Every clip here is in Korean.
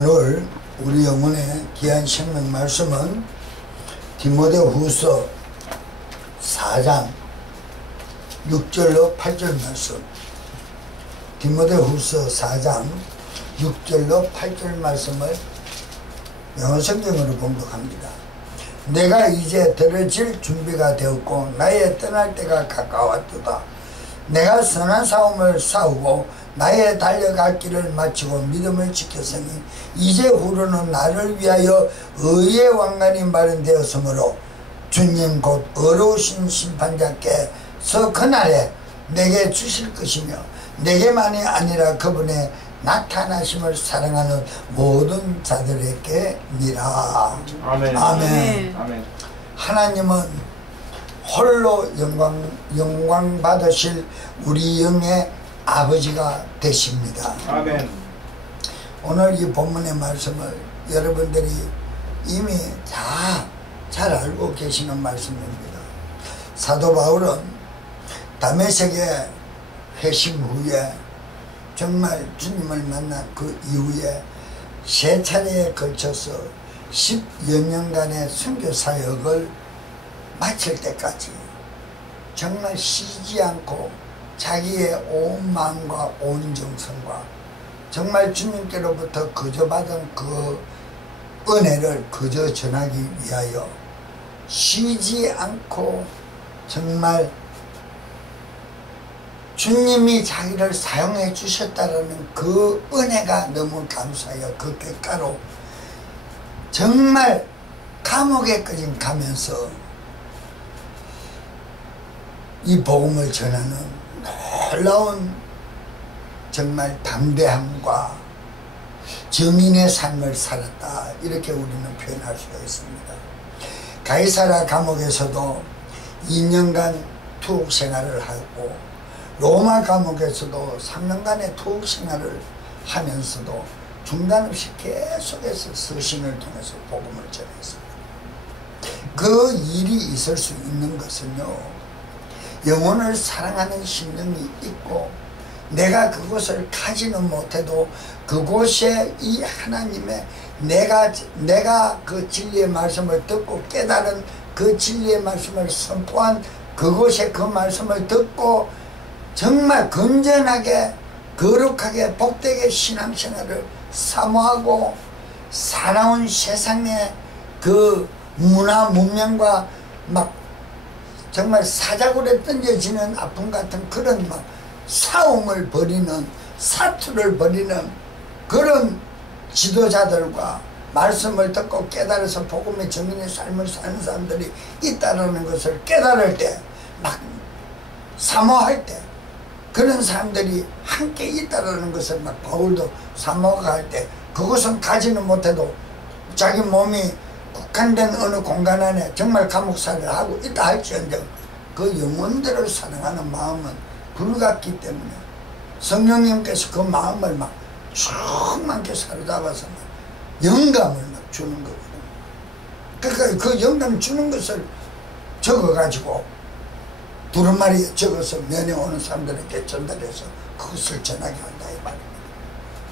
오늘 우리 영혼의 귀한 생명 말씀은 디모데후서 4장 6절로 8절 말씀. 디모데후서 4장 6절로 8절 말씀을 영어 성경으로 봉독합니다. 내가 이제 들어질 준비가 되었고 나의 떠날 때가 가까웠도다. 내가 선한 싸움을 싸우고 나의 달려갈 길을 마치고 믿음을 지켰으니 이제 후로는 나를 위하여 의의 왕관이 마련되었으므로 주님 곧 어려우신 심판자께서 그날에 내게 주실 것이며 내게만이 아니라 그분의 나타나심을 사랑하는 모든 자들에게니라. 아멘. 아멘. 아멘. 하나님은 홀로 영광 받으실 우리 영의 아버지가 되십니다. 아멘. 오늘 이 본문의 말씀을 여러분들이 이미 다 잘 알고 계시는 말씀입니다. 사도 바울은 다메섹에 회심 후에 정말 주님을 만난 그 이후에 세 차례에 걸쳐서 10여 년간의 선교 사역을 마칠 때까지 정말 쉬지 않고 자기의 온 마음과 온 정성과 정말 주님께로부터 거저 받은 그 은혜를 거저 전하기 위하여 쉬지 않고 정말 주님이 자기를 사용해 주셨다는 그 은혜가 너무 감사해요. 그 대가로 정말 감옥에까지 가면서 이 복음을 전하는 놀라운 정말 담대함과 정인의 삶을 살았다, 이렇게 우리는 표현할 수가 있습니다. 가이사라 감옥에서도 2년간 투옥 생활을 하고 로마 감옥에서도 3년간의 투옥 생활을 하면서도 중단 없이 계속해서 서신을 통해서 복음을 전했습니다. 그 일이 있을 수 있는 것은요, 영혼을 사랑하는 심령이 있고 내가 그곳을 가지는 못해도 그곳에 이 하나님의 내가 그 진리의 말씀을 듣고 깨달은 그 진리의 말씀을 선포한 그곳에 그 말씀을 듣고 정말 건전하게 거룩하게 복되게 신앙생활을 사모하고 살아온 세상의 그 문화 문명과 막 정말 사자굴에 던져지는 아픔 같은 그런 막 싸움을 벌이는, 사투를 벌이는 그런 지도자들과 말씀을 듣고 깨달아서 복음의 정인의 삶을 사는 사람들이 있다는 것을 깨달을 때, 막 사모할 때, 그런 사람들이 함께 있다는 것을 막 바울도 사모가 할 때, 그것은 가지는 못해도 자기 몸이 국한된 어느 공간 안에 정말 감옥살이를 하고 있다 할지언정 그 영혼들을 사랑하는 마음은 불같기 때문에 성령님께서 그 마음을 막 충만하게 사로잡아서 막 영감을 막 주는 거거든요. 그러니까 그 영감 주는 것을 적어가지고 두루마리에 적어서 면회 오는 사람들에게 전달해서 그것을 전하게 한다 이 말입니다.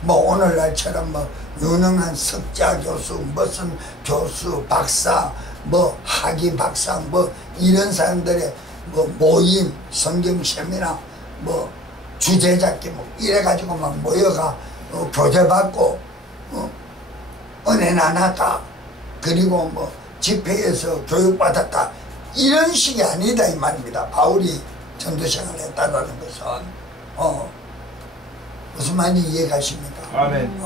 뭐 오늘날처럼 뭐 유능한 석자 교수, 무슨 교수, 박사, 뭐 학위 박사, 뭐 이런 사람들의 뭐 모임, 성경 세미나, 뭐 주제 잡기 뭐 이래가지고 막 모여가 교제받고 은혜 나눴다, 그리고 뭐 집회에서 교육받았다, 이런 식이 아니다 이 말입니다. 바울이 전도생활을 했다는 것은 무슨 말인지 이해가십니까? 아멘.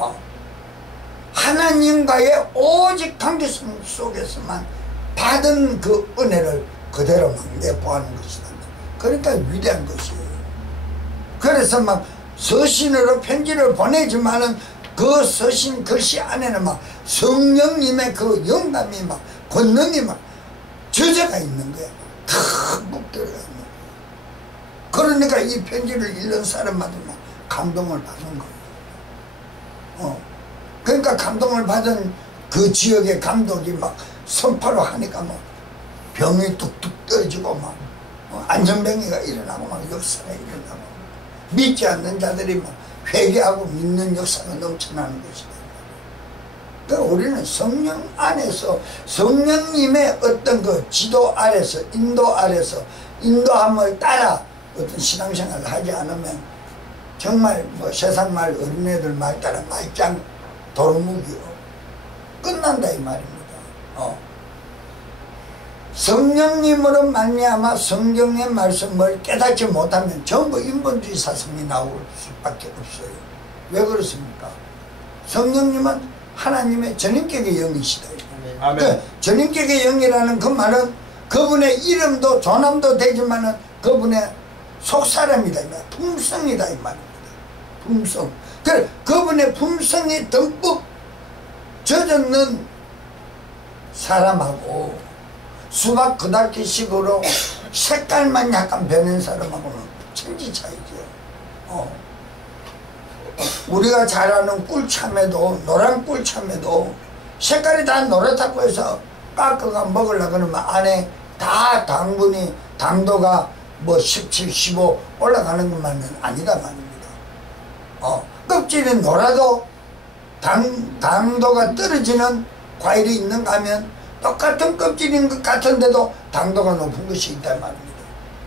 하나님과의 오직 관계 속에서만 받은 그 은혜를 그대로 막 내보하는 것이다. 그러니까 위대한 것이에요. 그래서 막 서신으로 편지를 보내지만은 그 서신 글씨 안에는 막 성령님의 그 영감이 막 권능이 막 저자가 있는 거야. 큰 묵들어가 있는 거야. 그러니까 이 편지를 읽는 사람마다 막 감동을 받는 거예요. 그러니까 감동을 받은 그 지역의 감독이 막 선포를 하니까 뭐 병이 뚝뚝 떨어지고 막 안전병이가 일어나고 막 역사가 일어나고 믿지 않는 자들이 막 회개하고 믿는 역사가 넘쳐나는 것이다. 우리는 성령 안에서 성령님의 어떤 그 지도 아래서 인도함을 따라 어떤 신앙생활을 하지 않으면 정말 뭐 세상 말 어린애들 말 따라 말짱 도루묵이요 끝난다 이 말입니다. 성령님으로 말미암아 성경의 말씀을 깨닫지 못하면 전부 인본주의 사상이 나올 수밖에 없어요. 왜 그렇습니까? 성령님은 하나님의 전인격의 영이시다. 그 전인격의 영이라는 그 말은 그분의 이름도 존함도 되지만은 그분의 속사람이다 이 말, 품성이다 이 말입니다. 품성. 그래 그분의 품성이 듬뿍 젖었는 사람하고 수박 그닥기식으로 색깔만 약간 변한 사람하고는 천지 차이죠. 우리가 잘 아는 꿀참에도 노란 꿀참에도 색깔이 다 노랗다고 해서 깎아가 먹으려고 그러면 안에 다 당분이 당도가 뭐 17, 15 올라가는 것만은 아니다 말입니다. 껍질이 노라도 당도가 떨어지는 과일이 있는가 하면 똑같은 껍질인 것 같은데도 당도가 높은 것이 있다 말입니다.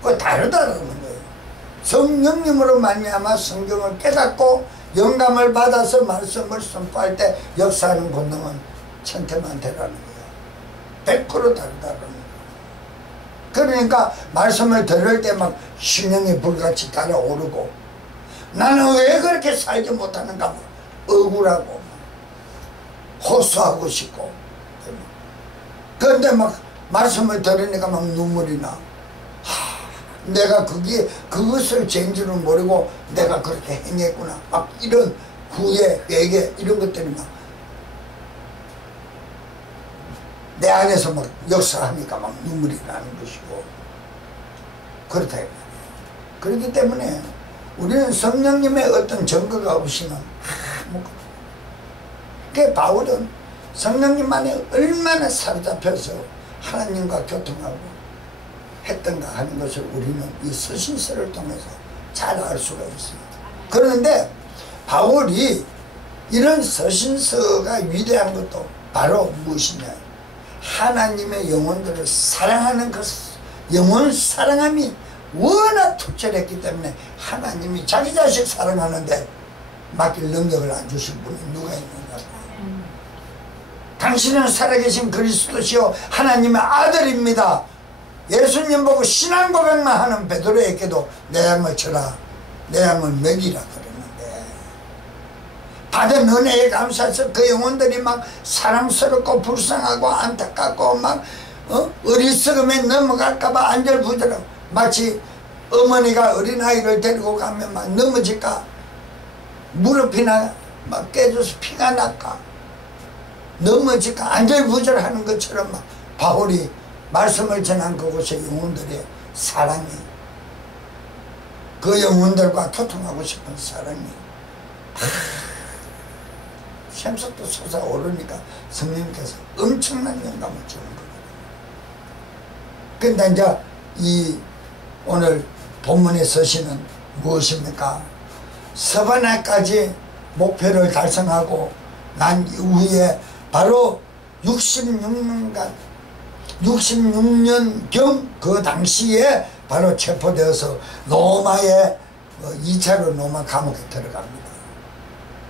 그거 다르다는 거예요. 성령님으로 말미암아 성경을 깨닫고 영감을 받아서 말씀을 선포할 때 역사하는 본능은 천태만태라는 거예요. 100% 다르다는 거예요. 그러니까 말씀을 들을 때 막 심령이 불같이 달아오르고 나는 왜 그렇게 살지 못하는가 막 억울하고 호소하고 싶고 그런데 막 말씀을 들으니까 막 눈물이 나. 내가 그것을 죄인지를 모르고 내가 그렇게 행했구나. 막 이런 후회, 회개 이런 것들이 막 내 안에서 막 역사하니까 막 눈물이 나는 것이고 그렇다. 그렇기 때문에 우리는 성령님의 어떤 증거가 없이는 그 바울은 성령님 안에 얼마나 사로잡혀서 하나님과 교통하고 했던가 하는 것을 우리는 이 서신서를 통해서 잘 알 수가 있습니다. 그런데 바울이 이런 서신서가 위대한 것도 바로 무엇이냐, 하나님의 영혼들을 사랑하는 그 영혼 사랑함이 워낙 특별했기 때문에 하나님이 자기 자식 사랑하는데 맡길 능력을 안 주실 분이 누가 있는가. 당신은 살아계신 그리스도시요 하나님의 아들입니다. 예수님 보고 신앙 고백만 하는 베드로에게도 내 양을 쳐라, 내 양을 먹이라 그러는데 받은 은혜에 감사해서 그 영혼들이 막 사랑스럽고 불쌍하고 안타깝고 막 어리석음에 넘어갈까봐 안절부절하고 마치 어머니가 어린아이를 데리고 가면 막 넘어질까 무릎이나 막 깨져서 피가 날까 넘어질까 안절부절하는 것처럼 막 바울이 말씀을 전한 그곳의 영혼들의 사랑이 그 영혼들과 소통하고 싶은 사랑이 샘속도 솟아오르니까 성령께서 엄청난 영감을 주는 거거든요. 근데 이제 이 오늘 본문의 서신은 무엇입니까? 서바나까지 목표를 달성하고 난 이후에 바로 66년경 그 당시에 바로 체포되어서 로마에 2차로 로마 감옥에 들어갑니다.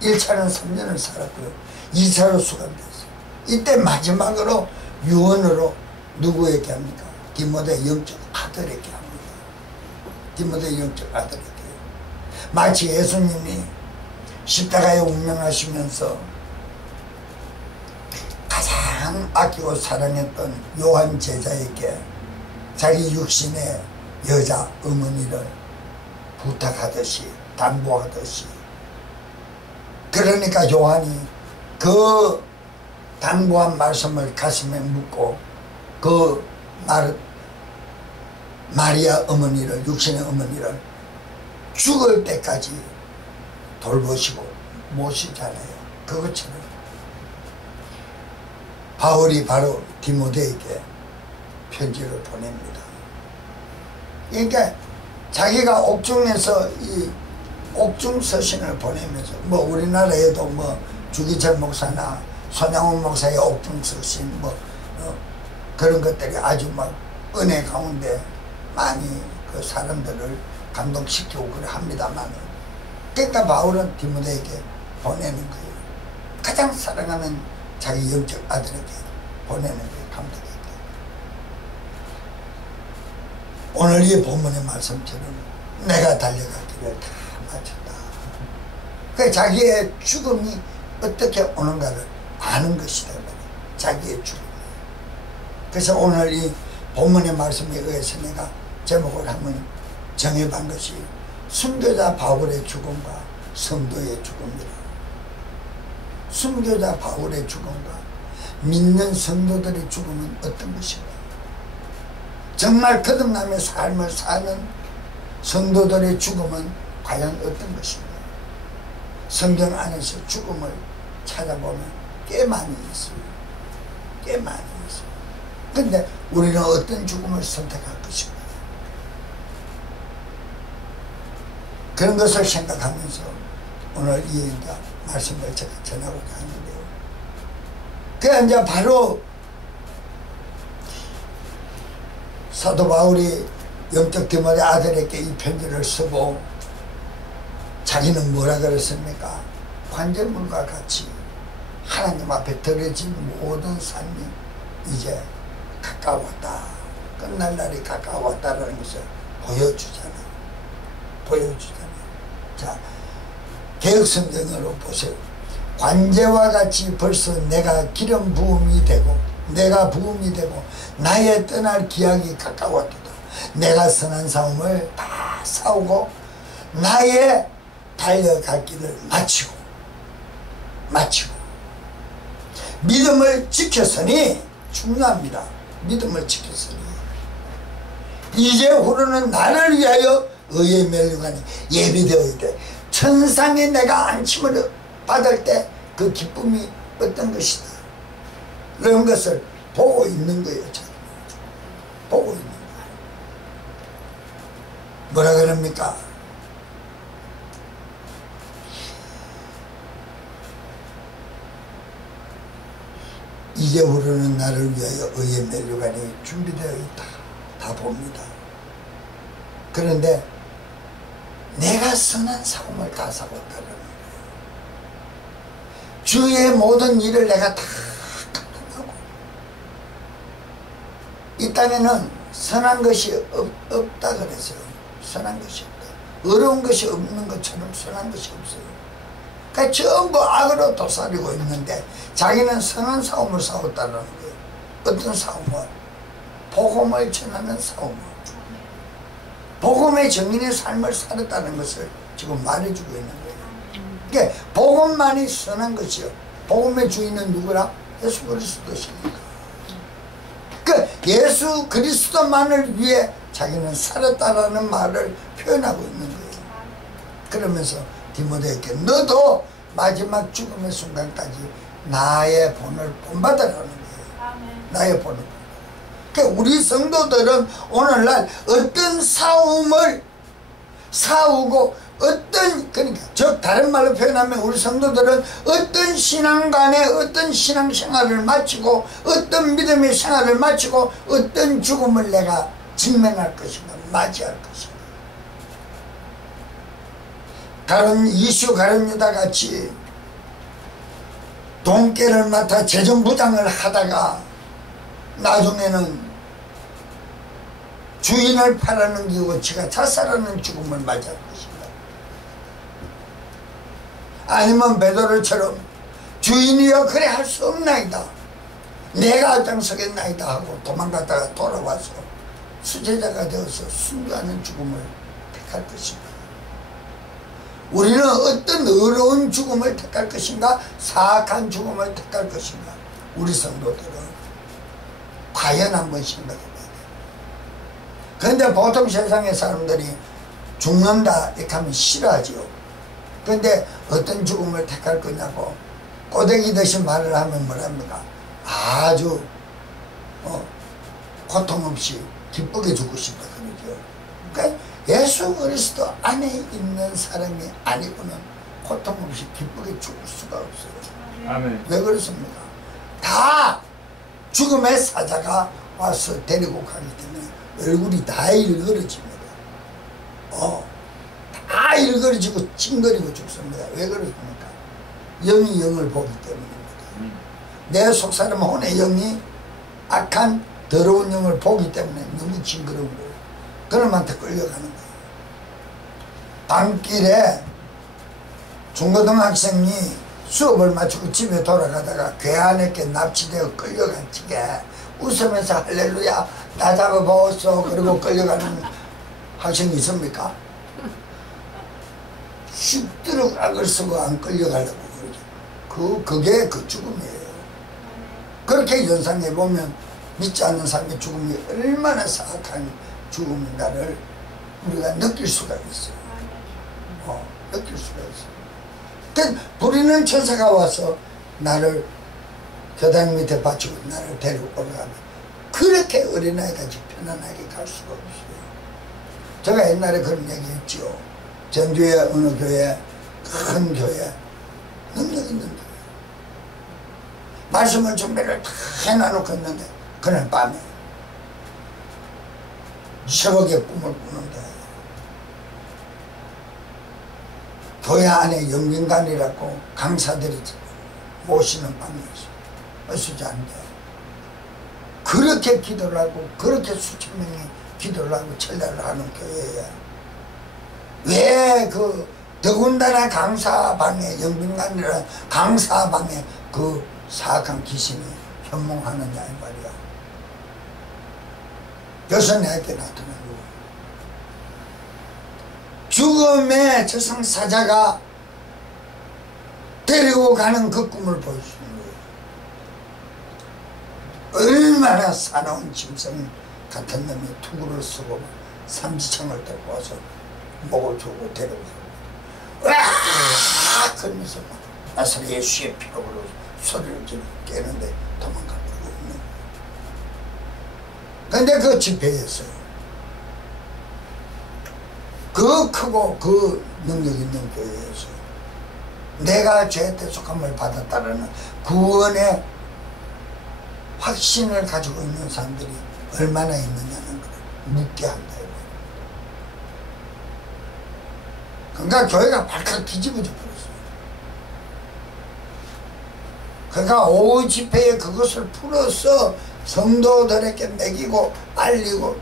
1차는 3년을 살았고요. 2차로 수감됐어요. 이때 마지막으로 유언으로 누구에게 합니까? 디모데 영적 아들에게 합니다. 디모데 영적 아들에게. 마치 예수님이 십자가에 운명하시면서 가장 아끼고 사랑했던 요한 제자에게 자기 육신의 여자 어머니를 부탁하듯이 당부하듯이, 그러니까 요한이 그 당부한 말씀을 가슴에 묻고 그 마리아 어머니를, 육신의 어머니를 죽을 때까지 돌보시고 모시잖아요. 그것처럼 바울이 바로 디모데에게 편지를 보냅니다. 그러니까 자기가 옥중에서 이 옥중 서신을 보내면서 뭐 우리나라에도 뭐 주기철 목사나 손양훈 목사의 옥중서신 그런 것들이 아주 막 은혜 가운데 많이 그 사람들을 감동시키고 그래 합니다만, 그러니까 바울은 디모데에게 보내는 거예요. 가장 사랑하는 자기 영적 아들에게 보내는 거예요. 감독에게. 오늘 이 본문의 말씀처럼 내가 달려가기를 다 마쳤다. 그 자기의 죽음이 어떻게 오는가를 아는 것이다. 자기의 죽음. 그래서 오늘 이 본문의 말씀에 의해서 내가 제목을 한번 정해본 것이 순교자 바울의 죽음과 성도의 죽음이라. 순교자 바울의 죽음과 믿는 성도들의 죽음은 어떤 것인가? 정말 거듭남의 삶을 사는 성도들의 죽음은 과연 어떤 것인가? 성경 안에서 죽음을 찾아보면 꽤 많이 있어요. 꽤 많이 있어요. 근데 우리는 어떤 죽음을 선택할 것인가? 그런 것을 생각하면서 오늘 이 말씀을 제가 전하고자 하는데요. 그게 이제 바로 사도 바울이 영적 디모데 아들에게 이 편지를 쓰고 자기는 뭐라 그랬습니까? 관절물과 같이 하나님 앞에 들어진 모든 삶이 이제 가까웠다. 끝날 날이 가까웠다라는 것을 보여주잖아요. 보여주잖아요. 자, 개혁성경으로 보세요. 관제와 같이 벌써 내가 기름 부음이 되고 내가 부음이 되고 나의 떠날 기약이 가까웠도다. 내가 선한 싸움을 다 싸우고 나의 달려갈 길을 마치고 믿음을 지켰으니, 중요합니다. 믿음을 지켰으니 이제 후로는 나를 위하여 의의 멸류관이 예비되어 있대. 천상에 내가 안침을 받을 때 그 기쁨이 어떤 것이다. 이런 것을 보고 있는 거예요. 보고 있는 거예요. 뭐라 그럽니까? 이제 후로는 나를 위하여 의의 멸류관이 준비되어 있다. 다 봅니다. 그런데 내가 선한 싸움을 다 싸웠다는 거예요. 주의 모든 일을 내가 다 감당하고, 이 땅에는 선한 것이 없다 그랬어요. 선한 것이 없다. 어려운 것이 없는 것처럼 선한 것이 없어요. 그러니까 전부 악으로 도사리고 있는데 자기는 선한 싸움을 싸웠다는 거예요. 어떤 싸움을? 복음을 전하는 싸움을. 복음의 정인의 삶을 살았다는 것을 지금 말해주고 있는 거예요. 그러니까 복음만이 선한 것이요. 복음의 주인은 누구라? 예수 그리스도십니다. 그러니까 예수 그리스도만을 위해 자기는 살았다라는 말을 표현하고 있는 거예요. 그러면서 디모데에게 너도 마지막 죽음의 순간까지 나의 본을 본받으라는 거예요. 나의 본을. 그러니까 우리 성도들은 오늘날 어떤 싸움을 싸우고 그러니까 즉 다른 말로 표현하면 우리 성도들은 어떤 신앙관에 어떤 신앙생활을 마치고 어떤 믿음의 생활을 마치고 어떤 죽음을 내가 직면할 것인가, 맞이할 것인가. 가룟 이슈 가룟 유다 같이 돈깨를 맡아 재정부장을 하다가 나중에는 주인을 팔아넘기고 지가 자살하는 죽음을 맞이할 것인가. 아니면 베드로처럼 주인이여 그래 할 수 없나이다. 내가 앞장서겠나이다 하고 도망갔다가 돌아와서 수제자가 되어서 순교하는 죽음을 택할 것인가. 우리는 어떤 어려운 죽음을 택할 것인가, 사악한 죽음을 택할 것인가. 우리 성도들은 과연 한번 생각해 봐야 돼요. 그런데 보통 세상의 사람들이 죽는다 이렇게 하면 싫어하지요. 그런데 어떤 죽음을 택할 거냐고 꼬대기듯이 말을 하면 뭐랍니까? 아주 고통 없이 기쁘게 죽고 싶다 그러죠. 그러니까 예수 그리스도 안에 있는 사람이 아니고는 고통 없이 기쁘게 죽을 수가 없어요. 아멘. 왜 그렇습니까? 다 죽음의 사자가 와서 데리고 가기 때문에 얼굴이 다 일그러집니다. 다 일그러지고 찡그리고 죽습니다. 왜 그렇습니까? 영이 영을 보기 때문입니다. 내 속사람 혼의 영이 악한 더러운 영을 보기 때문에 너무 징그러운 거예요. 그놈한테 끌려가는 거예요. 밤길에 중고등학생이 수업을 마치고 집에 돌아가다가 괴한에게 납치되어 끌려간 측에 웃으면서 할렐루야 나 잡아보았어 그리고 끌려가는 학생이 있습니까? 슉들어 악을 쓰고 안 끌려가려고 그러죠. 그게 그 죽음이에요. 그렇게 연상해보면 믿지 않는 사람의 죽음이 얼마나 사악한 죽음인가를 우리가 느낄 수가 있어요. 느낄 수가 있어요. 부리는 천사가 와서 나를 교당 밑에 받치고 나를 데리고 올라가면 그렇게 어린아이까지 편안하게 갈 수가 없어요. 제가 옛날에 그런 얘기 했지요. 전주의 어느 교회, 큰 교회, 능력 있는 교회. 말씀을 준비를 다 해놔놓고 있는데 그날 밤에 새벽에 꿈을 꾸는데 교회 안에 영민관이라고 강사들이 모시는 방이 있어요. 수자인데 그렇게 기도를 하고 그렇게 수천 명이 기도를 하고 철야를 하는 교회에 왜 그 더군다나 강사방에 영민관이라는 강사방에 그 사악한 귀신이 현몽하느냐 이 말이야. 여기서 내게 나타난 거예요. 죽음의 저승사자가 데리고 가는 그 꿈을 보여주는 거예요. 얼마나 사나운 짐승 같은 놈이 투구를 쓰고 삼지창을 들고 와서 목을 주고 데려가고 으악! 그러면서 나사렛 예수의 피로 소리를 깨는데 도망갈 수가 없는 거예요. 근데 그 집회였어요. 그 크고 그 능력 있는 교회에서 내가 죄 대속함을 받았다라는 구원의 확신을 가지고 있는 사람들이 얼마나 있느냐는 걸 묻게 한다. 그러니까 교회가 발칵 뒤집어져 버렸어요. 그러니까 오후 집회에 그것을 풀어서 성도들에게 먹이고 알리고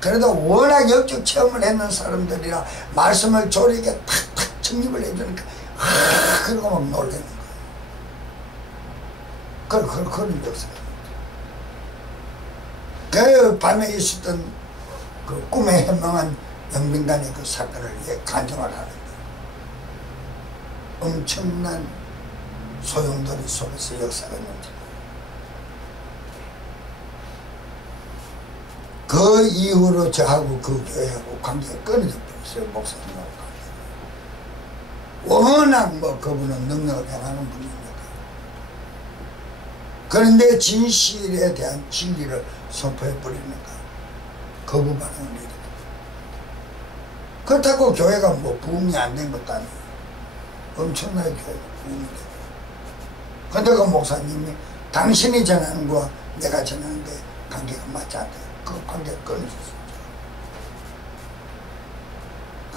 그래도 워낙 역적 체험을 했는 사람들이라 말씀을 조리게 탁탁 정립을 해주니까 그러고 막 놀라는 거예요. 그런 역사가 그 밤에 있었던 그 꿈에 현명한 영민관의 그 사건을 간증을 하는데 엄청난 소용돌이 속에서 역사가 있는지 그 이후로 저하고 그 교회하고 관계가 끊어져 버렸어요. 목사님하고 관계가. 워낙 뭐 그분은 능력을 행하는 분이니까. 그런데 진실에 대한 진리를 선포해 버리니까 거부 반응을 일으켜. 그렇다고 교회가 뭐 부흥이 안 된 것도 아니에요. 엄청나게 교회가 부흥이 되고. 근데 그 목사님이 당신이 전하는 거와 내가 전하는 게 관계가 맞지 않다. 그 관계가 끊어졌어요.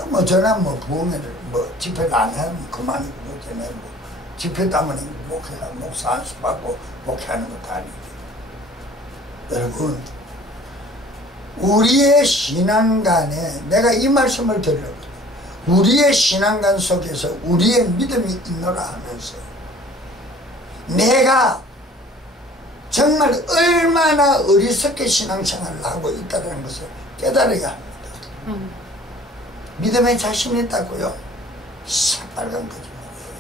뭐 저는 뭐 부흥회를 뭐 집회를 안 하면 그만이고 저는 뭐 집회 때문에 목회나 목사 안수 받고 목회하는 것도 아니고. 여러분 우리의 신앙관에 내가 이 말씀을 드리려고 우리의 신앙관 속에서 우리의 믿음이 있노라 하면서 내가 정말 얼마나 어리석게 신앙생활을 하고 있다는 것을 깨달아야 합니다. 믿음에 자신 있다고요? 새빨간 거짓말이에요.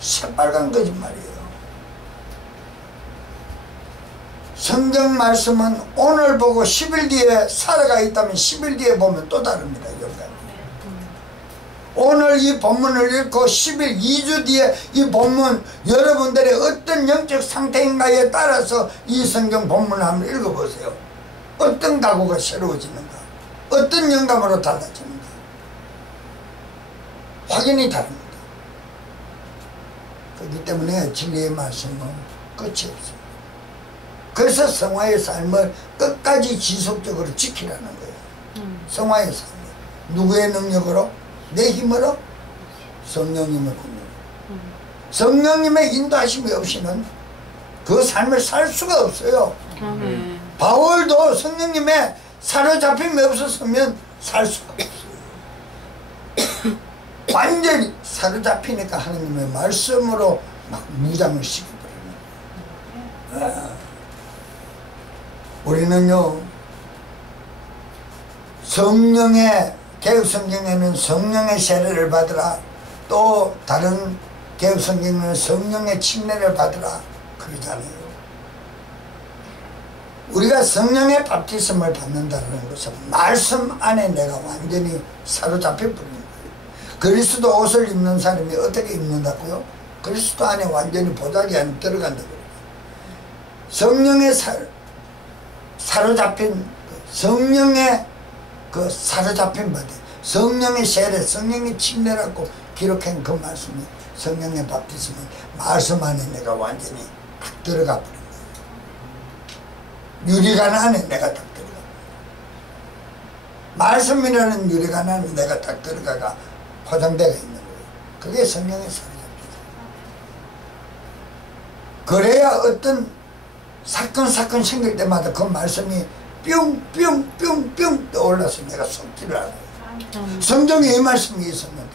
새빨간 거짓말이에요. 성경 말씀은 오늘 보고 10일 뒤에 살아가 있다면 10일 뒤에 보면 또 다릅니다. 영감이. 오늘 이 본문을 읽고 10일 2주 뒤에 이 본문 여러분들의 어떤 영적 상태인가에 따라서 이 성경 본문을 한번 읽어보세요. 어떤 각오가 새로워지는가, 어떤 영감으로 달라지는가 확연히 다릅니다. 그렇기 때문에 진리의 말씀은 끝이 없어요. 그래서 성화의 삶을 끝까지 지속적으로 지키라는 거예요. 성화의 삶. 누구의 능력으로? 내 힘으로? 성령님의 능력으로. 성령님의 인도하심이 없이는 그 삶을 살 수가 없어요. 바울도 성령님의 사로잡힘이 없었으면 살 수가 없어요. 완전히 사로잡히니까 하나님의 말씀으로 막 무장을 시켜버리는 거예요. 우리는요, 성령의, 개혁성경에는 성령의 세례를 받으라, 또 다른 개혁성경에는 성령의 침례를 받으라 그러잖아요. 우리가 성령의 바티즘을 받는다는 것은 말씀 안에 내가 완전히 사로잡혀 버리는 거예요. 그리스도 옷을 입는 사람이 어떻게 입는다고요? 그리스도 안에 완전히 보자기 안에 들어간다고 그래요. 성령의 사로잡힌, 성령의 그 사로잡힌 바디, 성령의 세례, 성령의 침례라고 기록한 그 말씀이 성령의 바티즘은 말씀 안에 내가 완전히 딱 들어가 버린 거예요. 유리관 안에 내가 딱 들어가. 말씀이라는 유리관 안에 내가 딱 들어가가 포장되어 있는 거예요. 그게 성령의 사로잡히죠. 그래야 어떤 사건 생길 때마다 그 말씀이 뿅뿅뿅뿅 떠올라서 내가 속지를 않아요. 성경에 이 말씀이 있었는데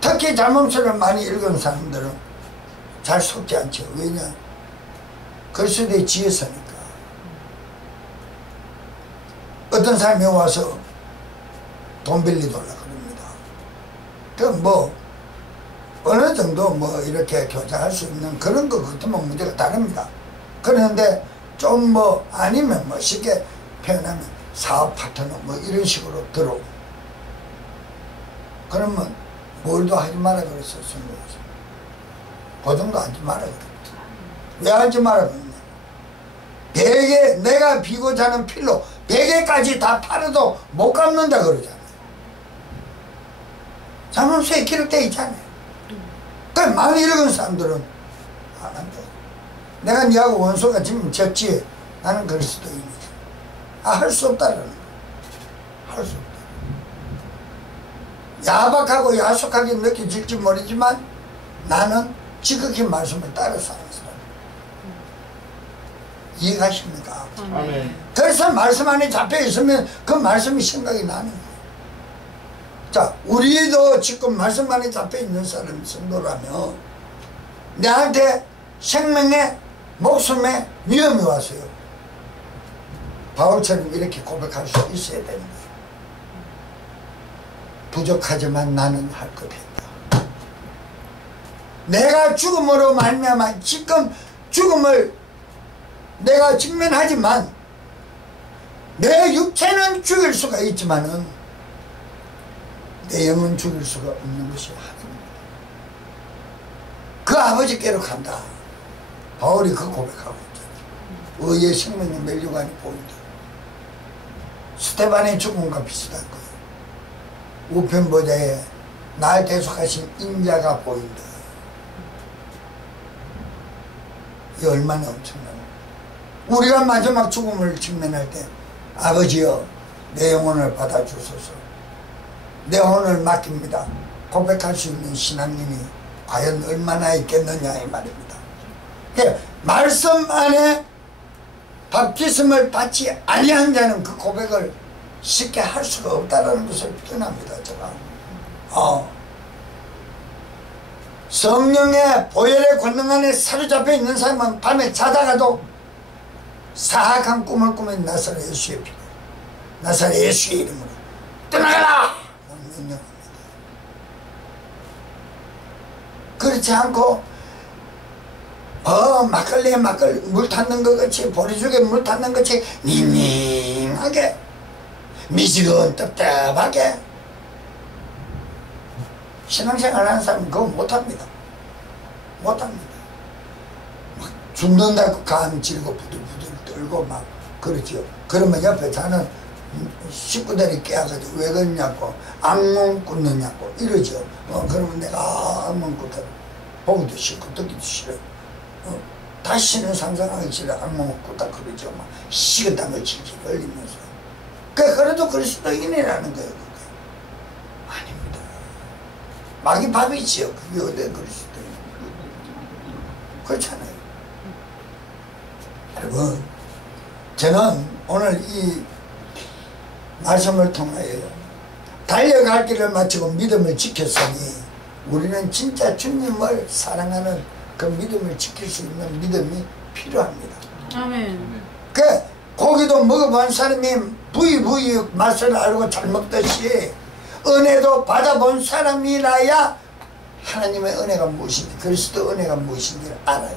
특히 잠언서를 많이 읽은 사람들은 잘 속지 않죠. 왜냐? 그리스도의 지혜서니까. 어떤 사람이 와서 돈 빌리달라 그럽니다. 그럼 뭐 어느 정도 뭐 이렇게 교제할 수 있는 그런 거 같으면 문제가 다릅니다. 그런데 좀 뭐 아니면 뭐 쉽게 표현하면 사업 파트너 뭐 이런 식으로 들어오고, 그러면 뭘도 하지 마라 그랬어요. 성경에서. 보증도 하지 마라 그랬죠. 왜 하지 마라 그랬냐? 베개, 내가 비고 자는 필로 베개까지 다 팔아도 못 갚는다 그러잖아요. 잠언서에 기록되어 있잖아요. 그러니까 많이 읽은 사람들은 안 한다. 내가 니하고 원수가 지금 졌지. 나는 그리스도인이지. 할 수 없다라는 거야. 할 수 없다. 야박하고 야속하게 느껴질지 모르지만 나는 지극히 말씀을 따라 사는 사람. 이해가십니까? 아멘. 그래서 말씀 안에 잡혀 있으면 그 말씀이 생각이 나는 거예요. 자, 우리도 지금 말씀 안에 잡혀 있는 사람 성도라면 내한테 생명에 목숨에 위험이 왔어요. 바울처럼 이렇게 고백할 수 있어야 되는 거예요. 부족하지만 나는 할 것 했다. 내가 죽음으로 말미암아 지금 죽음을 내가 직면하지만 내 육체는 죽일 수가 있지만은 내 영은 죽일 수가 없는 것이 하나님입니다. 그 아버지께로 간다. 바울이 그 고백하고 있잖아요. 의의 생명의 멸류관이 보인다. 스테반의 죽음과 비슷한 거예요. 우편보좌에 날 대속하신 인자가 보인다. 이 얼마나 엄청나요. 우리가 마지막 죽음을 직면할 때 아버지여 내 영혼을 받아주소서, 내 혼을 맡깁니다 고백할 수 있는 신앙인이 과연 얼마나 있겠느냐 이 말입니다. 그러니까 말씀 안에 바티즘을 받지 아니한 자는 그 고백을 쉽게 할 수가 없다는 것을 표현합니다. 제가 성령의 보혈의 권능 안에 사로잡혀 있는 사람은 밤에 자다가도 사악한 꿈을 꾸면 나사렛 예수의 피로, 나사렛 예수의 이름으로 떠나가라! 명령합니다. 그렇지 않고 막걸리에 물 탔는 것 같이, 보리죽에 물 탔는 것 같이 닝닝하게, 미지근 답답하게 신앙생활 하는 사람은 그거 못합니다. 못합니다. 막 죽는다고 간 지르고 부들부들 떨고 막 그러죠. 그러면 옆에 자는 식구들이 깨어가지고 왜 그러냐고 악몽 꾸느냐고 이러죠. 그러면 내가 악몽 꾸다 보기도 싫고 듣기도 싫어. 다시는 상상하기 싫어. 악몽 꾸다 그러죠. 막 식은땀을 질질 흘리면서. 그래도 그리스도인이라는 거예요. 그게. 아닙니다. 마귀 밥이지요. 그게 어디 그리스도인. 그렇잖아요. 여러분, 저는 오늘 이 말씀을 통하여 달려갈 길을 마치고 믿음을 지켰으니 우리는 진짜 주님을 사랑하는 그 믿음을 지킬 수 있는 믿음이 필요합니다. 아멘. 고기도 먹어본 사람이 부위 맛을 알고 잘 먹듯이 은혜도 받아본 사람이라야 하나님의 은혜가 무엇인지, 그리스도 은혜가 무엇인지를 알아요.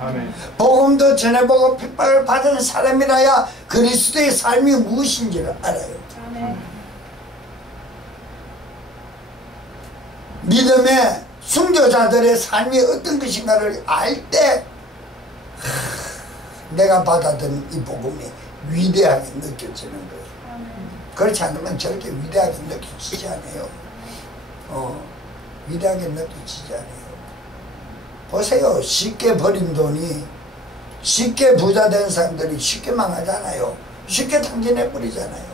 아멘. 복음도 전해보고 핍박을 받은 사람이라야 그리스도의 삶이 무엇인지를 알아요. 아멘. 믿음의 순교자들의 삶이 어떤 것인가를 알 때 내가 받아든 이 복음이 위대하게 느껴지는 거예요. 그렇지 않으면 절대 위대하게 느껴지지 않아요. 위대하게 느껴지지 않아요. 보세요. 쉽게 버린 돈이 쉽게 부자 된 사람들이 쉽게 망하잖아요. 쉽게 탕진해버리잖아요.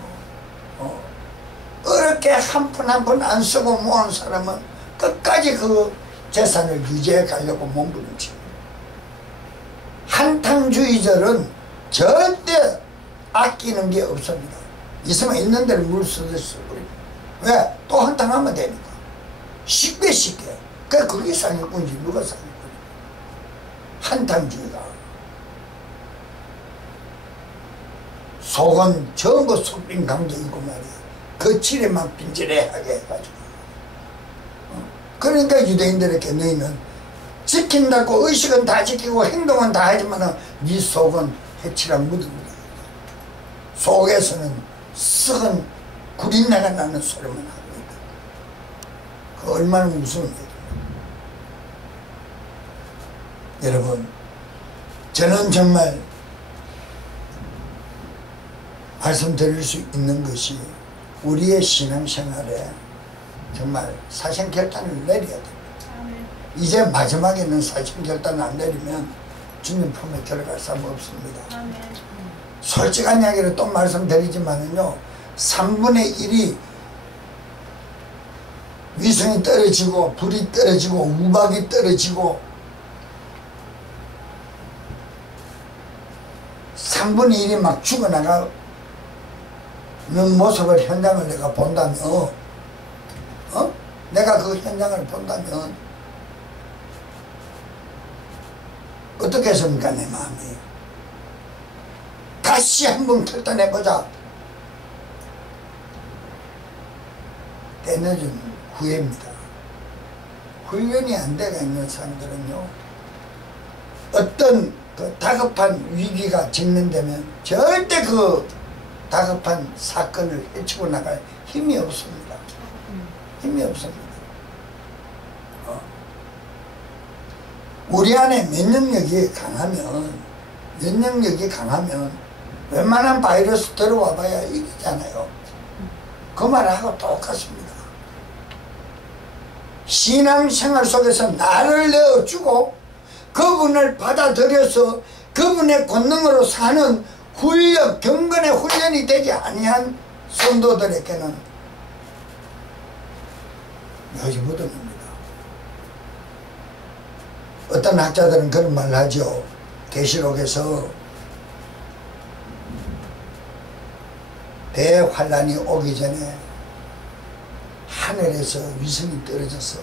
어렵게 한 푼 한 푼 안 쓰고 모은 사람은 끝까지 그 재산을 유지해 가려고 몸부림칩니다. 한탕주의자는 절대 아끼는 게 없습니다. 있으면 있는 대로 물 쓰듯이 버립니다. 왜? 또 한탕하면 되니까. 쉽게. 그게 상위꾼이지. 누가 상위꾼이야? 한탕주의가. 속은 전부 속빈 감정이고 말이야. 그 칠에만 빈절하게 해가지고. 그러니까 유대인들에게 너희는 지킨다고 의식은 다 지키고 행동은 다 하지만 네 속은 해치란 묻습니다. 속에서는 썩은 구린내가 나는 소리만 하고 있다. 그 얼마나 무서운 일입니까? 여러분, 저는 정말 말씀드릴 수 있는 것이 우리의 신앙생활에 정말 사생결단을 내려야 됩니다. 이제 마지막에는 사생결단을 안 내리면 주님 품에 들어갈 사람 없습니다. 솔직한 이야기를 또 말씀드리지만은요, 3분의 1이 위성이 떨어지고 불이 떨어지고 우박이 떨어지고 3분의 1이 막 죽어나가는 모습을 현장을 내가 본다면 내가 그 현장을 본다면 어떻게 했습니까? 내 마음이 다시 한번 결단해보자. 때늦은 후회입니다. 훈련이 안 되어 있는 사람들은요, 어떤 그 다급한 위기가 직면되면 절대 그 다급한 사건을 헤치고 나갈 힘이 없습니다. 힘이 없습니다. 우리 안에 면역력이 강하면 웬만한 바이러스 들어와 봐야 이기잖아요. 그 말하고 똑같습니다. 신앙생활 속에서 나를 내어주고 그분을 받아들여서 그분의 권능으로 사는 훈련, 경건의 훈련이 되지 아니한 성도들에게는 여지부동입니다. 어떤 학자들은 그런 말을 하죠. 계시록에서 대환란이 오기 전에 하늘에서 위성이 떨어져서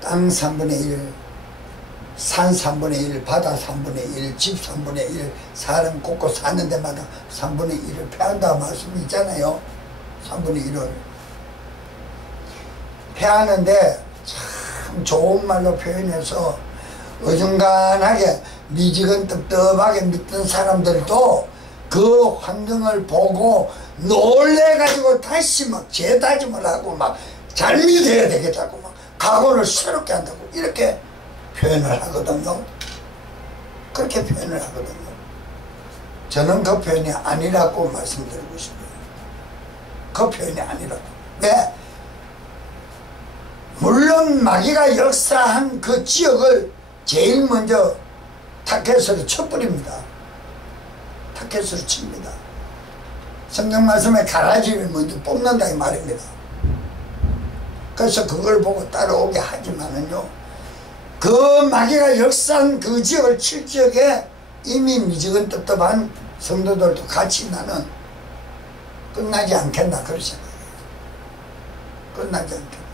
땅 3분의 1, 산 3분의 1, 바다 3분의 1, 집 3분의 1, 사람 곳곳 사는 데마다 3분의 1을 패한다 말씀이 있잖아요. 3분의 1을 패하는데 참 좋은 말로 표현해서 어중간하게 미지근 떡떡하게 믿던 사람들도 그 환경을 보고 놀래가지고 다시 막 재다짐을 하고 막 잘 믿어야 되겠다고 막 각오를 새롭게 한다고 이렇게 표현을 하거든요. 그렇게 표현을 하거든요. 저는 그 표현이 아니라고 말씀드리고 싶어요. 그 표현이 아니라고. 왜? 물론 마귀가 역사한 그 지역을 제일 먼저 타켓으로 쳐버립니다. 타켓으로 칩니다. 성경 말씀에 가라지를 먼저 뽑는다 이 말입니다. 그래서 그걸 보고 따라오게 하지만은요, 그 마귀가 역사한 그 지역을 칠 지역에 이미 미지근 떳떳한 성도들도 같이 나는 끝나지 않겠나 그런 생각이에요. 끝나지 않겠나.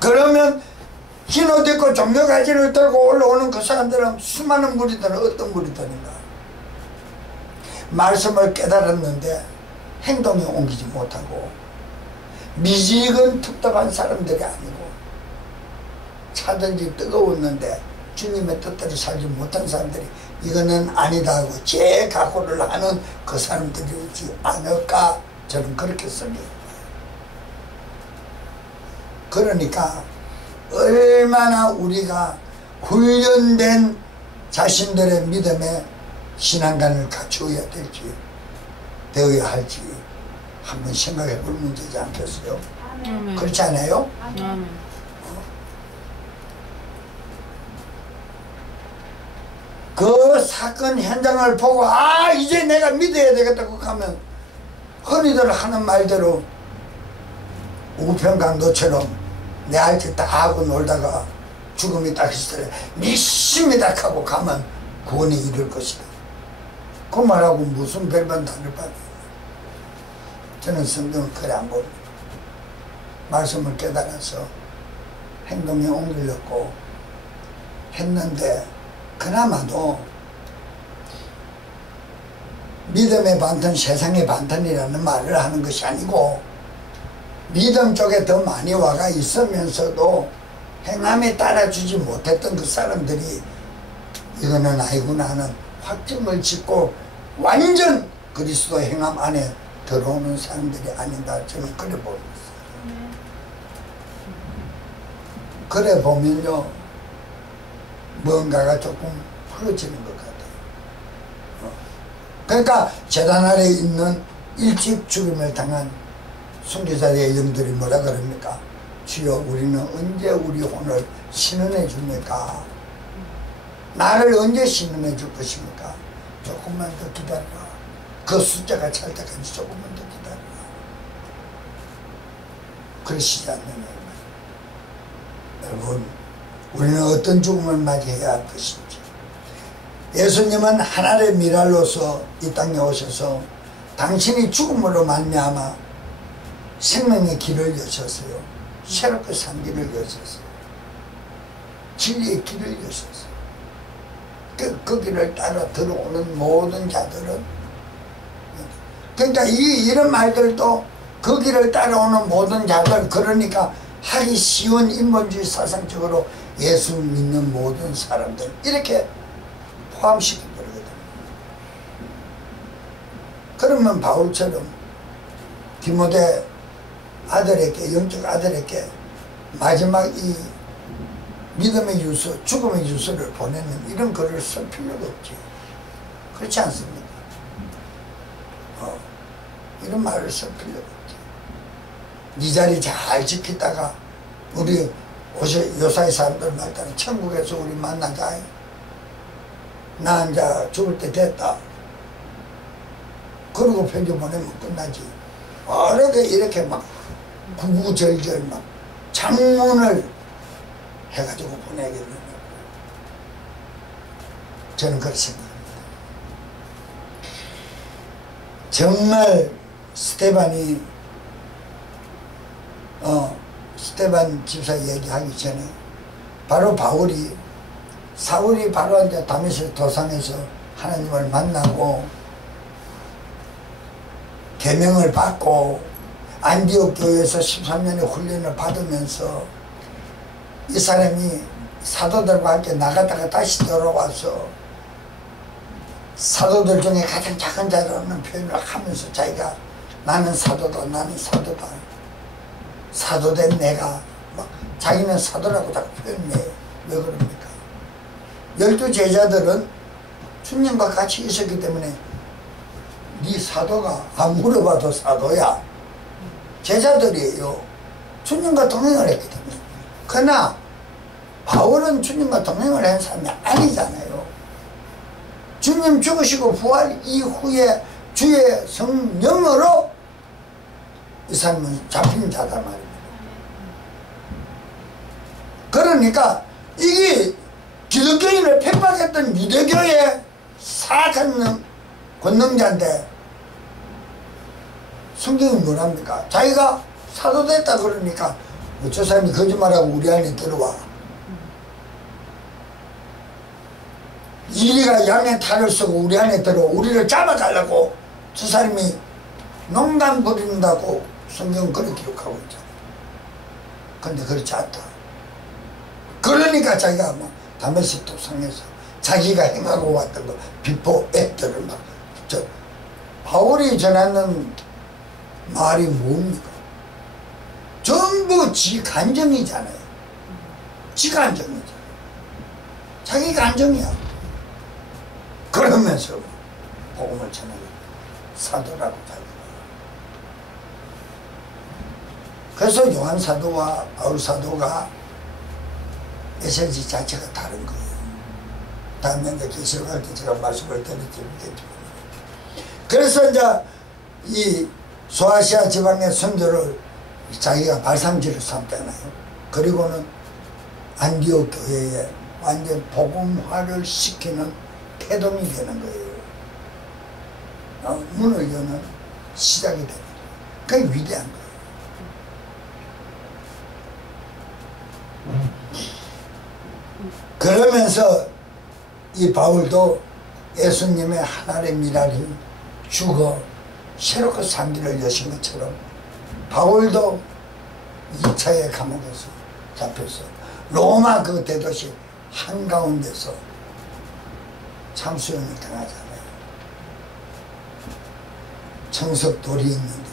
그러면 흰 옷 입고 종려가지를 들고 올라오는 그 사람들은 수많은 무리들은 어떤 무리들인가? 말씀을 깨달았는데 행동에 옮기지 못하고 미지근 텁텁한 사람들이 아니고 차든지 뜨거웠는데 주님의 뜻대로 살지 못한 사람들이 이거는 아니다 하고 재각오를 하는 그 사람들이지 않을까, 저는 그렇게 생각해요. 그러니까 얼마나 우리가 훈련된 자신들의 믿음의 신앙관을 갖추어야 될지, 되어야 할지 한번 생각해 볼 문제지 않겠어요? 그렇지 않아요? 그 사건 현장을 보고 아 이제 내가 믿어야 되겠다고 하면 흔히들 하는 말대로 우편강도처럼 내 할 때 다 하고 놀다가 죽음이 딱 있을 때 믿습니다 하고 가면 구원이 이룰 것이다. 그 말하고 무슨 별반 다를 바가. 저는 성경을 그래 안 봅니다. 말씀을 깨달아서 행동에 옮기려고 했는데 그나마도 믿음의 반탄 세상의 반탄이라는 말을 하는 것이 아니고 믿음 쪽에 더 많이 와가 있으면서도 행함에 따라주지 못했던 그 사람들이 이거는 아니구나 하는 확증을 짓고 완전 그리스도 행함 안에 들어오는 사람들이 아닌가, 저는 그래 봅니다. 그래 보면요 뭔가가 조금 풀어지는 것 같아요. 그러니까 제단 아래에 있는 일찍 죽음을 당한 순교자의 영들이 뭐라 그럽니까? 주여 우리는 언제 우리 혼을 신원해 줍니까? 나를 언제 신원해 줄 것입니까? 조금만 더 기다려라. 그 숫자가 찰 때까지 조금만 더 기다려라. 그러시지 않느냐. 여러분, 우리는 어떤 죽음을 맞이해야 할 것인지. 예수님은 하나의 미랄로서 이 땅에 오셔서 당신이 죽음으로 말미암아 생명의 길을 여셨어요. 새롭게 산 길을 여셨어요. 진리의 길을 여셨어요. 그 길을 따라 들어오는 모든 자들은, 그러니까 이런 말들도 그 길을 따라오는 모든 자들, 그러니까 하기 쉬운 인본주의 사상적으로 예수 믿는 모든 사람들 이렇게 포함시켜버리거든요. 그러면 바울처럼 디모데 아들에게, 영적 아들에게 마지막 이 믿음의 유서, 죽음의 유서를 보내는 이런 글을 쓸 필요가 없지. 그렇지 않습니까? 이런 말을 쓸 필요가 없지. 네 자리 잘 지키다가 우리 요사이 사람들 말따라 천국에서 우리 만나자. 나 이제 죽을 때 됐다. 그러고 편지 보내면 끝나지. 이렇게 막 구구절절 막 장문을 해가지고 보내겠느냐고. 저는 그렇게 생각합니다. 정말 스테반 집사 얘기하기 전에 바로 사울이 바로 이제 다메섹 도상에서 하나님을 만나고 계명을 받고 안디옥 교회에서 13년의 훈련을 받으면서 이 사람이 사도들과 함께 나갔다가 다시 돌아와서 사도들 중에 가장 작은 자라는 표현을 하면서 자기가 나는 사도다, 나는 사도다, 사도된 내가 막 자기는 사도라고 자꾸 표현해요. 왜 그럽니까? 12 제자들은 주님과 같이 있었기 때문에 네 사도가 안 물어봐도 사도야. 제자들이에요. 주님과 동행을 했기 때문에. 그러나 바울은 주님과 동행을 한 사람이 아니잖아요. 주님 죽으시고 부활 이후에 주의 성령으로 이 사람은 잡힌 자다 말입니다. 그러니까 이게 기독교인을 핍박했던 유대교의 사악한 권능자인데 성경이 뭐랍니까? 자기가 사도 됐다 그러니까 저 사람이 거짓말하고 우리 안에 들어와. 이리가 양의 탈을 쓰고 우리 안에 들어와 우리를 잡아가려고 저 사람이 농담 부린다고 성경은 그렇게 기록하고 있잖아. 근데 그렇지 않다. 그러니까 자기가 뭐 다메섹 도상에서 자기가 행하고 왔던 거 비포 액들을 막 바울이 전하는 말이 뭡니까? 전부 지 간정이잖아요. 지 간정이잖아요. 자기 간정이야. 그러면서 복음을 전하고 사도라고 자기가. 그래서 요한 사도와 바울 사도가 메시지 자체가 다른 거예요. 다음에 이제 계시록할 때 제가 말씀을 드리겠지만, 그래서 이제 이 소아시아 지방의 선교를 자기가 발상지를 삼잖아요. 그리고는 안디옥 교회에 완전 복음화를 시키는 태동이 되는 거예요. 문을 여는 시작이 되는 거예요. 그게 위대한 거예요. 그러면서 이 바울도 예수님의 하나의 미랄이 죽어 새롭게 상기를 여신 것처럼 바울도 2차의 감옥에서 잡혔어. 로마 그 대도시 한가운데서 참수형을 당하잖아요. 청석돌이 있는데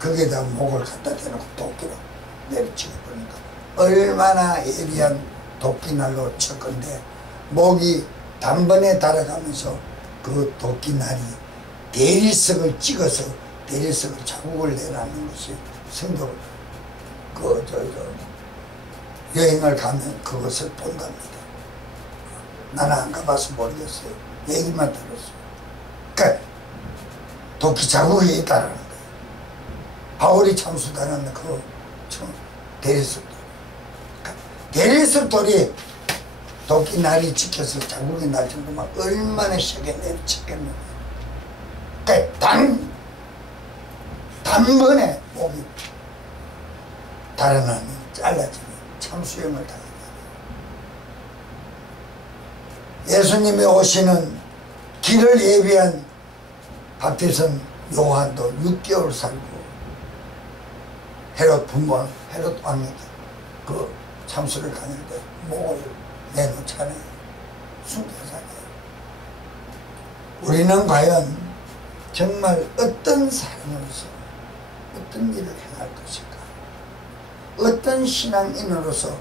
거기에다 목을 갖다 대놓고 도끼로 내리치고 보니까 얼마나 예리한 도끼날로 쳤건데 목이 단번에 달아가면서 그 도끼날이 대리석을 찍어서 대리석을 자국을 내라는 것이 성도 여행을 가면 그것을 본답니다. 나는 안 가봐서 모르겠어요. 얘기만 들었어요. 그러니까 도끼 자국이 있다라는 거예요. 바울이 참수당한 그 대리석돌. 그러니까 대리석돌이 도끼 날이 찍혀서 자국이 날 정도면 얼마나 세게 내리쳤겠느냐. 그러니까 단번에 목이 달아나면 잘라지면 참수형을 당합니다. 예수님이 오시는 길을 예비한 바티즘 요한도 6개월 살고 헤롯 부모, 헤롯 왕에게 그 참수를 당했는데 목을 내놓잖아요. 숨겨잖아요. 우리는 과연 정말 어떤 사람으로서 어떤 일을 행할 것인가, 어떤 신앙인으로서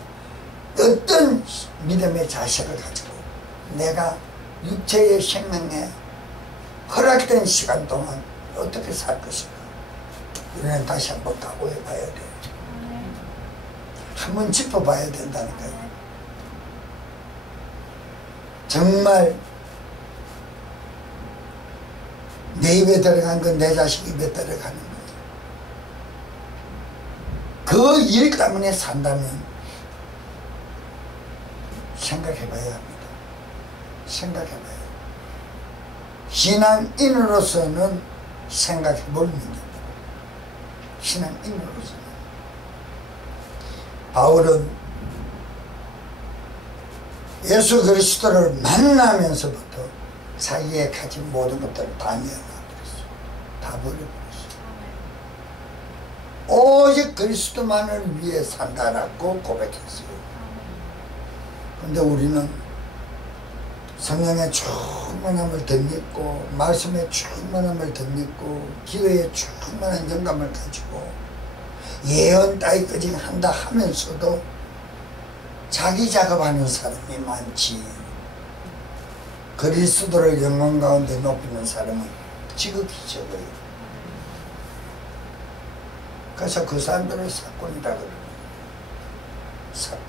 어떤 믿음의 자세를 가지고 내가 육체의 생명에 허락된 시간 동안 어떻게 살 것인가, 우리는 다시 한번 각오해 봐야 돼요. 한번 짚어봐야 된다니까요. 정말 내 입에 들어간 건 내 자식 입에 들어가는 거예요. 그 일 때문에 산다면 생각해봐야 합니다. 생각해봐요. 신앙인으로서는 생각해볼 문제입니다. 신앙인으로서는. 바울은 예수 그리스도를 만나면서부터 자기의 가진 모든 것들을 다 내어놔버렸어요. 다 버려버렸어요. 오직 그리스도만을 위해 산다라고 고백했어요. 그런데 우리는 성령의 충만함을 더 믿고 말씀의 충만함을 더 믿고 기회의 충만한 영감을 가지고 예언 따위까지 한다 하면서도 자기 작업하는 사람이 많지 그리스도를 영광 가운데 높이는 사람은 지극히 적어요. 그래서 그 사람들을 사건이라 그러는 거예요. 사건.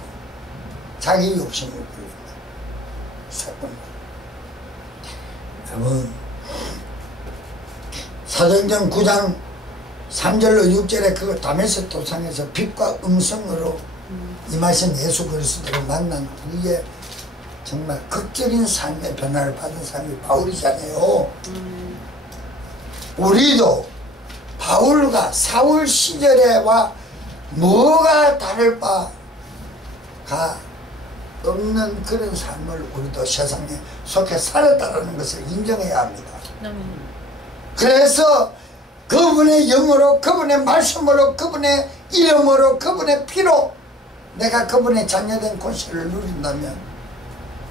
자기 욕심을 부린다. 사건. 여러분, 사도행전 9장 3절로 6절에 그 다메섹 도상에서 빛과 음성으로 임하신 예수 그리스도를 만난 후에 정말 극적인 삶의 변화를 받은 사람이 바울이잖아요. 우리도 바울과 사울 시절에와 뭐가 다를 바가 없는 그런 삶을 우리도 세상에 속해 살았다는 것을 인정해야 합니다. 그래서 그분의 영으로, 그분의 말씀으로, 그분의 이름으로, 그분의 피로 내가 그분의 자녀된 권세를 누린다면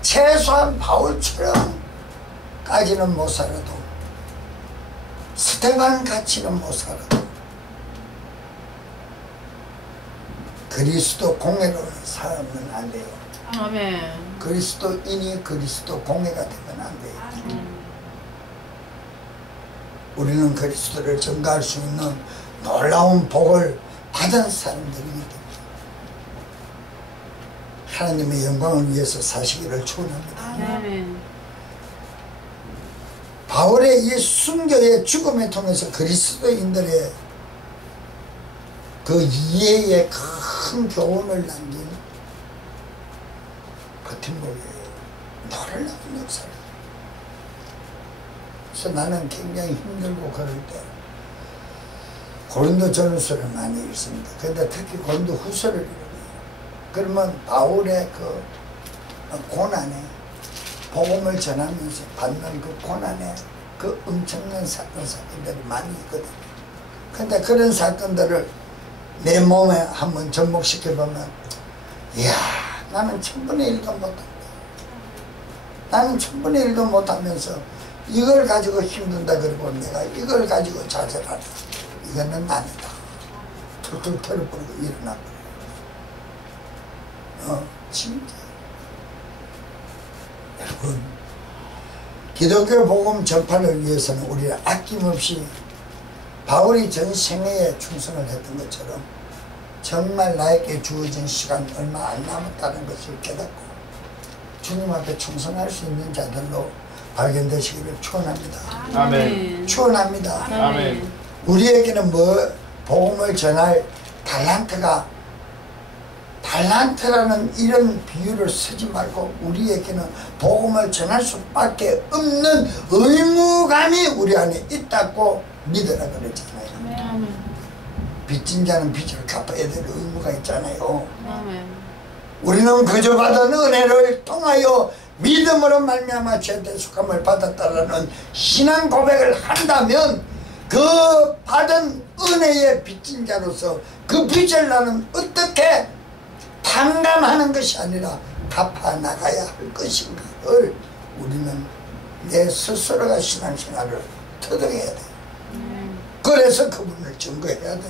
최소한 바울처럼까지는 못 살아도, 스테반 같이는 못 살아도 그리스도 공예로는 살면 안 돼요. 아멘. 그리스도인이 그리스도 공예가 되면 안 돼요. 우리는 그리스도를 증거할 수 있는 놀라운 복을 받은 사람들이기 때문에 하나님의 영광을 위해서 사시기를 축원합니다. 아멘. 바울의 이 순교의 죽음을 통해서 그리스도인들의 그 이해에 큰 교훈을 남긴 버팀목이에요. 놀라운 역사를. 그래서 나는 굉장히 힘들고 그럴 때 고린도 전후서를 많이 읽습니다. 그런데 특히 고린도 후서를 읽어요. 그러면 바울의 그 고난에, 복음을 전하면서 받는 그 고난에 그 엄청난 사건들이 많이 있거든요. 근데 그런 사건들을 내 몸에 한번 접목시켜보면, 이야, 나는 1000분의 1도 못한다. 나는 1000분의 1도 못하면서 이걸 가지고 힘든다 그러고 내가 이걸 가지고 좌절하다. 이거는 아니다. 툭툭 털어버리고 일어나버려요. 진짜. 여러분, 기독교 복음 전파를 위해서는 우리는 아낌없이 바울이 전 생애에 충성을 했던 것처럼 정말 나에게 주어진 시간 얼마 안 남았다는 것을 깨닫고 주님 앞에 충성할 수 있는 자들로 발견되시기를 축원합니다. 아멘. 축원합니다. 아멘. 우리에게는 복음을 전할 달란트라는 이런 비유를 쓰지 말고 우리에게는 복음을 전할 수밖에 없는 의무감이 우리 안에 있다고 믿으라 그랬잖아요. 아멘. 빚진 자는 빚을 갚아야 될 의무가 있잖아요. 아멘. 우리는 그저 받은 은혜를 통하여 믿음으로 말미암아 죄 대속함을 받았다라는 신앙 고백을 한다면 그 받은 은혜의 빚진 자로서 그 빚을 나는 어떻게 탕감하는 것이 아니라 갚아 나가야 할 것인가를 우리는 내 스스로가 신앙생활을 터득해야 돼. 그래서 그분을 증거해야 된다.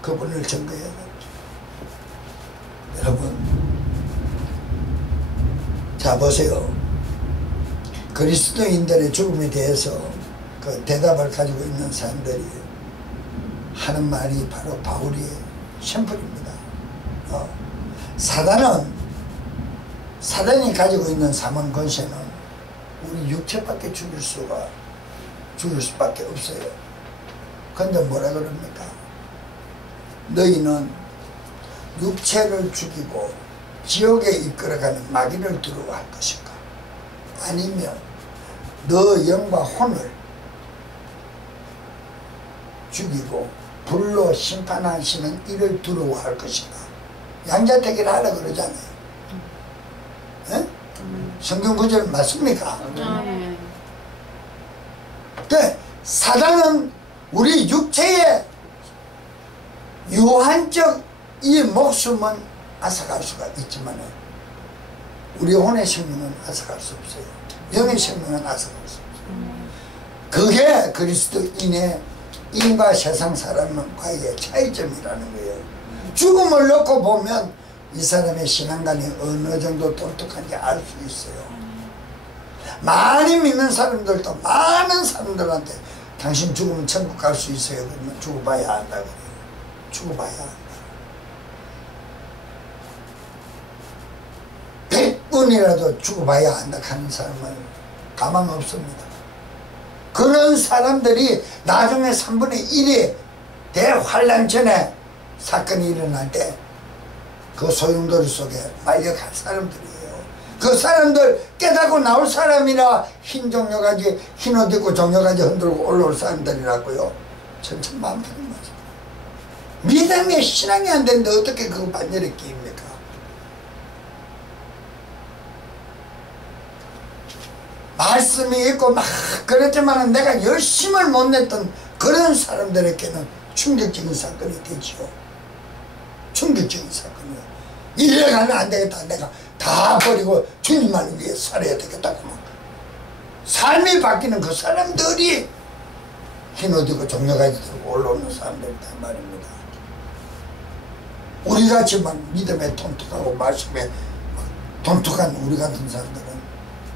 그분을 증거해야 된다. 여러분, 자 보세요. 그리스도인들의 죽음에 대해서 그 대답을 가지고 있는 사람들이 하는 말이 바로 바울의 샘플입니다. 사단이 가지고 있는 사망 권세는 우리 육체밖에 죽일 수밖에 없어요. 근데 뭐라 그럽니까? 너희는 육체를 죽이고 지옥에 이끌어가는 마귀를 두려워할 것인가? 아니면 너 영과 혼을 죽이고 불로 심판하시는 이를 두려워할 것인가? 양자택일 하라 그러잖아요. 예? 성경 구절 맞습니까? 아멘. 네, 사단은 우리 육체의 유한적 이 목숨은 앗아갈 수가 있지만 우리 혼의 생명은 앗아갈 수 없어요. 영의 생명은 앗아갈 수 없어요. 그게 그리스도인의 인과 세상 사람과의 차이점이라는 거예요. 죽음을 놓고 보면 이 사람의 신앙관이 어느 정도 똑똑한지 알 수 있어요. 많이 믿는 사람들도 많은 사람들한테 당신 죽으면 천국 갈 수 있어요. 그러면 죽어봐야 한다 그래요. 죽어봐야 한다. 100분이라도 죽어봐야 한다 하는 사람은 가망 없습니다. 그런 사람들이 나중에 3분의 1이 대환란 전에 사건이 일어날 때 그 소용돌이 속에 말려갈 사람들이에요. 그 사람들 깨닫고 나올 사람이라 흰 종려가지, 흰 옷 입고 종려가지 흔들고 올라올 사람들이라고요. 천천만별인 거죠. 믿음이 신앙이 안 되는데 어떻게 그 반열에 끼입니까? 말씀이 있고 막 그랬지만 내가 열심을 못 냈던 그런 사람들에게는 충격적인 사건이 되지요. 충격적인 사건이요. 이래가면 안 되겠다. 내가 다 버리고 주님만을 위해 살아야 되겠다고 막 삶이 바뀌는 그 사람들이 흰옷 입고 종려가지 들고 올라오는 사람들이다 말입니다. 우리같이 막 믿음에 통특하고 말씀에 통특한 우리 같은 사람들은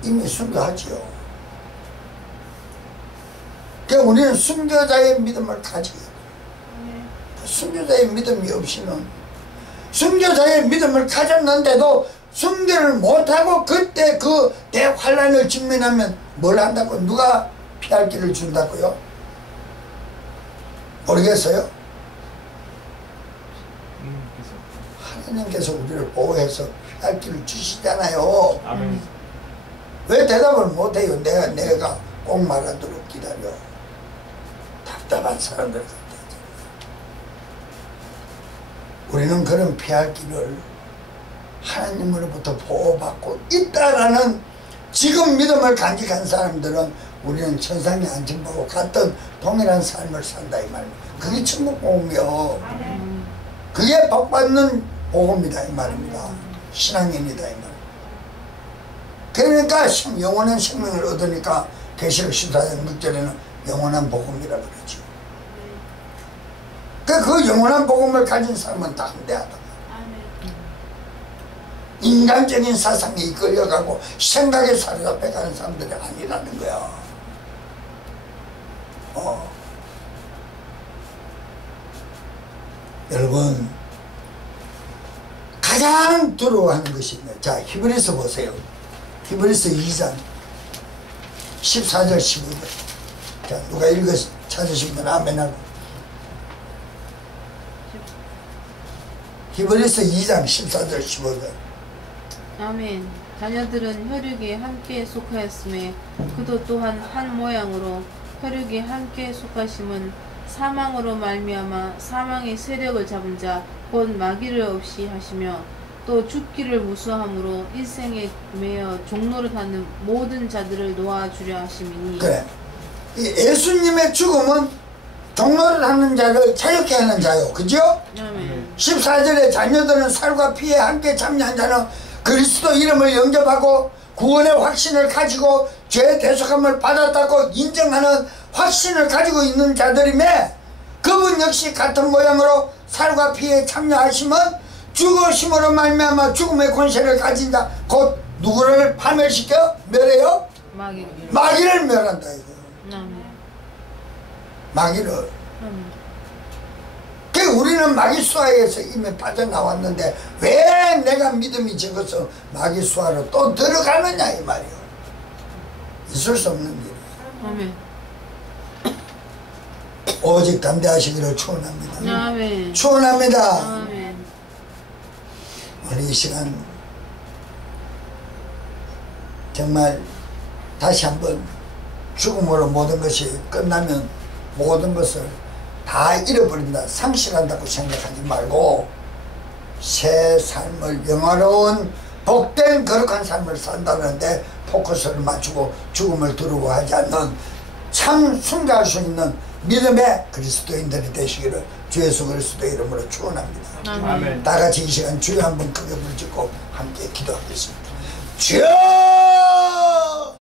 이미 순교하지요. 그러니까 우리는 순교자의 믿음을 가지고 순교자의 믿음이 없이는 순교자의 믿음을 가졌는데도 순교를 못하고 그때 그 대환란을 직면하면 뭘 한다고? 누가 피할 길을 준다고요? 모르겠어요? 하나님께서 우리를 보호해서 피할 길을 주시잖아요. 왜 대답을 못해요? 내가 꼭 말하도록 기다려. 답답한 사람들 같아. 우리는 그런 피할 길을 하나님으로부터 보호받고 있다라는 지금 믿음을 간직한 사람들은 우리는 천상에 안전받고 같은 동일한 삶을 산다 이 말입니다. 그게 천국 복음이요. 그게 복받는 복음이다 이 말입니다. 신앙인이다 이 말입니다. 그러니까 영원한 생명을 얻으니까 계시록 14장 6절에는 영원한 복음이라 그러죠. 그 영원한 복음을 가진 사람은 다 함대하다. 인간적인 사상에 이끌려가고 생각에 사로잡혀가는 사람들이 아니라는 거야. 여러분 가장 두려워하는 것이 있네요. 자, 히브리서 보세요. 히브리서 2장 14절 15절. 자, 누가 찾으시면 아멘하고. 히브리서 2장 14절 15절. 아멘. 자녀들은 혈육에 함께 속하였음에 그도 또한 한 모양으로 혈육에 함께 속하심은 사망으로 말미암아 사망의 세력을 잡은 자 곧 마귀를 없이 하시며 또 죽기를 무수함으로 일생에 매여 종로를 하는 모든 자들을 놓아주려 하심이니. 그래. 이 예수님의 죽음은 종로를 하는 자를 자유케 하는 자요. 그죠? 아멘. 14절에 자녀들은 살과 피에 함께 참여한 자는 그리스도 이름을 영접하고 구원의 확신을 가지고 죄의 대속함을 받았다고 인정하는 확신을 가지고 있는 자들이며 그분 역시 같은 모양으로 살과 피에 참여하시면 죽으심으로 말미암아 죽음의 권세를 가진 자 곧 누구를 파멸시켜? 멸해요? 마귀를 멸한다 이거예요. 마귀를. 그 우리는 마귀 수하에서 이미 빠져나왔는데 왜 내가 믿음이 적어서 마귀 수하로 또 들어가느냐 이 말이요. 있을 수 없는 일이에요. 아멘. 오직 담대하시기를 축원합니다. 아멘. 축원합니다. 아멘. 오늘 이 시간 정말 다시 한번 죽음으로 모든 것이 끝나면 모든 것을 다 잃어버린다, 상실한다고 생각하지 말고 새 삶을, 영화로운 복된 거룩한 삶을 산다는데 포커스를 맞추고 죽음을 두려워하지 않는 참 순교할 수 있는 믿음의 그리스도인들이 되시기를 주 예수 그리스도의 이름으로 축원합니다. 아멘. 다 같이 이 시간 주여 한번 크게 부르짖고 함께 기도하겠습니다. 주여!